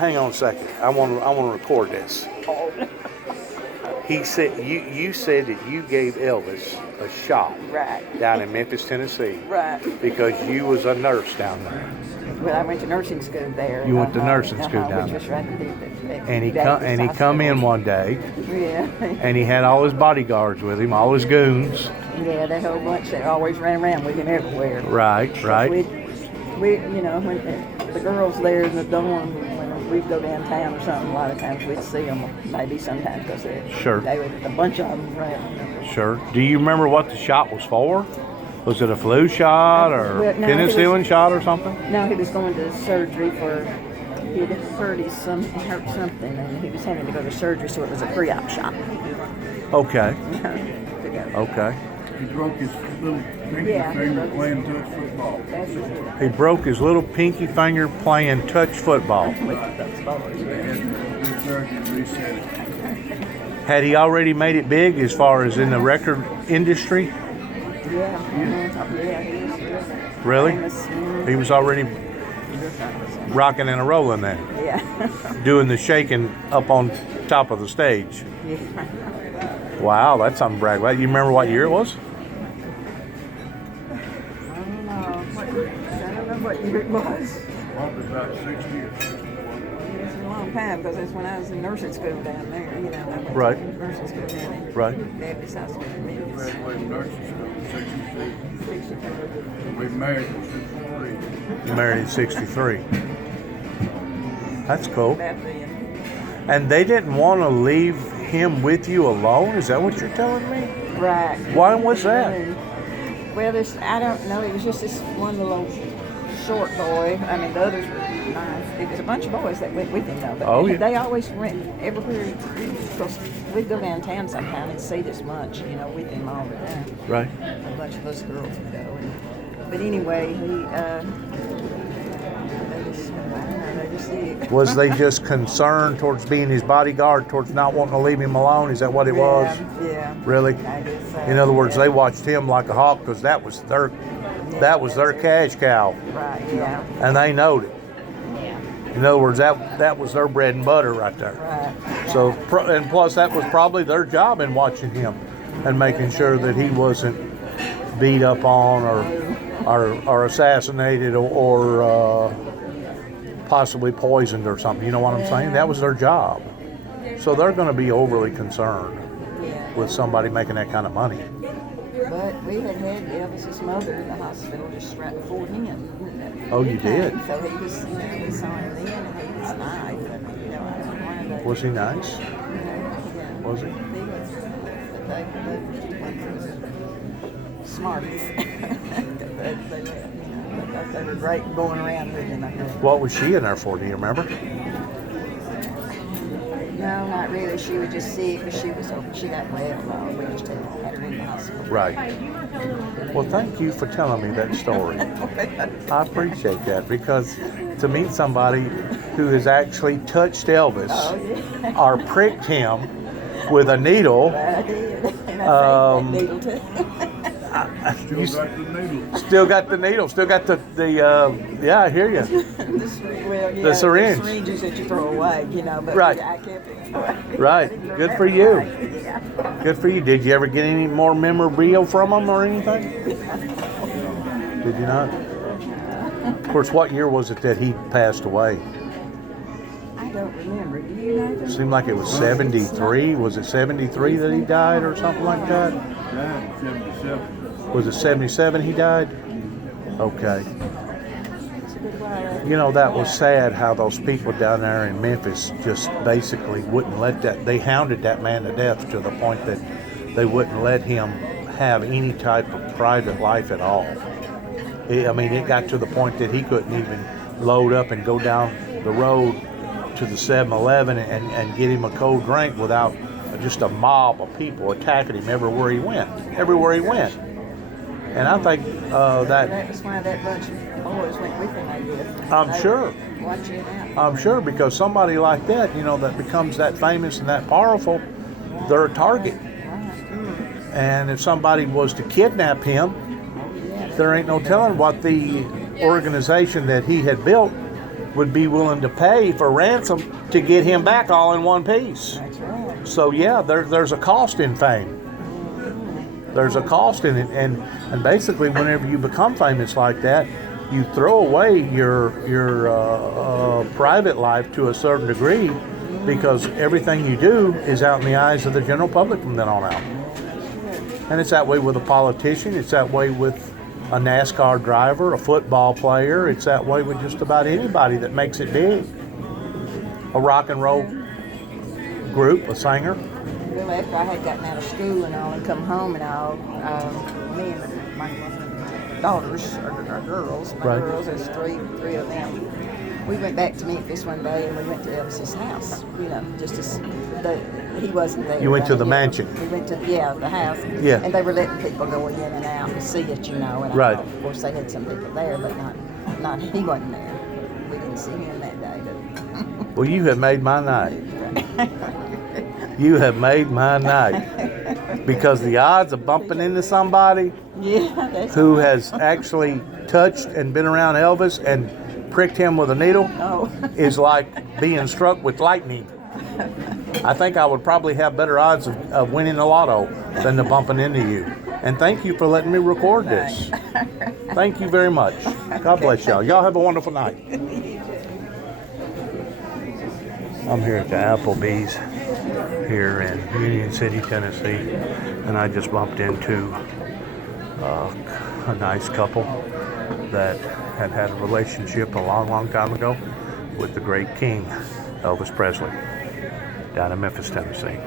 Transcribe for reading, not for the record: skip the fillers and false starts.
hang on a second. I want to record this. Oh. He said you said that you gave Elvis a shot Right. down in Memphis, Tennessee, Right. because you was a nurse down there. Well, I went to nursing school there. You went to nursing school down which was there. right at And he Baptist come in Hospital. one day, Yeah. and he had all his bodyguards with him, all his goons. Yeah, that whole bunch. They always ran around with him everywhere. Right. We, you know, when the girls there in the dorm, when we'd go downtown or something, a lot of times we'd see them. Maybe sometimes because they were a bunch of them around. Sure. Do you remember what the shot was for? Was it a flu shot or Well, no, penicillin shot or something? No, he was going to surgery for. He had hurt something, and he was having to go to surgery, so it was a pre-op shot. Okay. To go. Okay. He broke his little pinky finger playing touch football. That's it. He broke his little pinky finger playing touch football. With those balls. They had to do surgery, reset it. Had he already made it big as far as in the record industry? Yeah, he was Really? famous. He was already rocking and a rolling then, Yeah. doing the shaking up on top of the stage. Yeah. Wow, that's something to brag about. You remember what year it was? I don't know what year it was. Probably about 6 years. It was a long time because that's when I was in nursing school down there. You know, I went Right. to nursing school down there. Right. Baptist Hospital in Memphis. Graduated nursing school in 63. We married in 63. You married in 63. That's cool. About then. And they didn't want to leave him with you alone? Is that what you're telling me? Right. Why was that? Well, I don't know. It was just this one little short boy. I mean, the others were nice. It was a bunch of boys that went with him, though. But Oh, yeah. They always went everywhere. Because we'd go downtown sometime and see this bunch, you know, with him all the time. Right. A bunch of us girls would go. But anyway, they just did. Was they just concerned towards being his bodyguard, towards not wanting to leave him alone? Is that what it was? Yeah. Really? I guess so. In other words, Yeah. they watched him like a hawk because that was their cash cow, Right, yeah. and they knowed it. Yeah. In other words, that was their bread and butter right there. Right. So, and plus that was probably their job in watching him and making sure that he wasn't beat up on or assassinated or possibly poisoned or something. You know what I'm saying? That was their job. So they're going to be overly concerned Yeah. with somebody making that kind of money. But we had Elvis's mother in the hospital just right before him. Oh, you did? So he was, you know, we saw him then, and he was nice. But, you know, I don't know why they... Was he nice? Yeah. Was he? He was. But they were smarties. they thought they were great going around with him, I think. What was she in there for? Do you remember? No, not really. She was just sick, but she got well. We just had her in the hospital. Right. Well, thank you for telling me that story. I appreciate that, because to meet somebody who has actually touched Elvis Oh, yeah. or pricked him with a needle, I did. And I saved that needle too. you Still got the needle. still got the needle, still got the yeah, I hear you. Well, yeah, The syringe. The syringes that you throw away, you know, but Right. I kept it. Right. Good for you. Yeah. Good for you. Did you ever get any more memorabilia from him or anything? Did you not? Of course, what year was it that he passed away? I don't remember. Do you know? Seemed like it was 73. Was it 73 that he died or something like that? Died in 77. Was it 77 he died? Okay. It's a good while. You know, that was sad how those people down there in Memphis just basically wouldn't let that, they hounded that man to death to the point that they wouldn't let him have any type of private life at all. I mean, it got to the point that he couldn't even load up and go down the road to the 7-Eleven and get him a cold drink without just a mob of people attacking him everywhere he went. And I think that, That was why that bunch of boys went with him, I guess. I'm They sure. were watching out. I'm sure, because somebody like that, you know, that becomes that famous and that powerful, they're a target. Right. And if somebody was to kidnap him, there ain't no telling what the organization that he had built would be willing to pay for ransom to get him back all in one piece. That's right. So yeah, there's a cost in fame. There's a cost in it, and basically, whenever you become famous like that, you throw away your private life to a certain degree, because everything you do is out in the eyes of the general public from then on out. And it's that way with a politician. It's that way with a NASCAR driver, a football player. It's that way with just about anybody that makes it big. A rock and roll group, a singer. Well, after I had gotten out of school and all and come home and all, me and my daughters, or girls, my Right. girls, there's three of them, we went back to Memphis one day and we went to Elvis's house, you know, just as he wasn't there. You went to the you know. mansion. We went to, the house. Yeah. And they were letting people go in and out and see it, you know. And Right. of course, they had some people there, but not he wasn't there. We didn't see him that day, but Well, you have made my night. You have made my night. Because the odds of bumping into somebody yeah, that's who has actually touched and been around Elvis and pricked him with a needle is like being struck with lightning. I think I would probably have better odds of winning the lotto than to bumping into you. And thank you for letting me record this. Thank you very much. God bless y'all. Y'all have a wonderful night. I'm here at the Applebee's here in Union City, Tennessee, and I just bumped into a nice couple that had a relationship a long time ago with the great king, Elvis Presley, down in Memphis, Tennessee.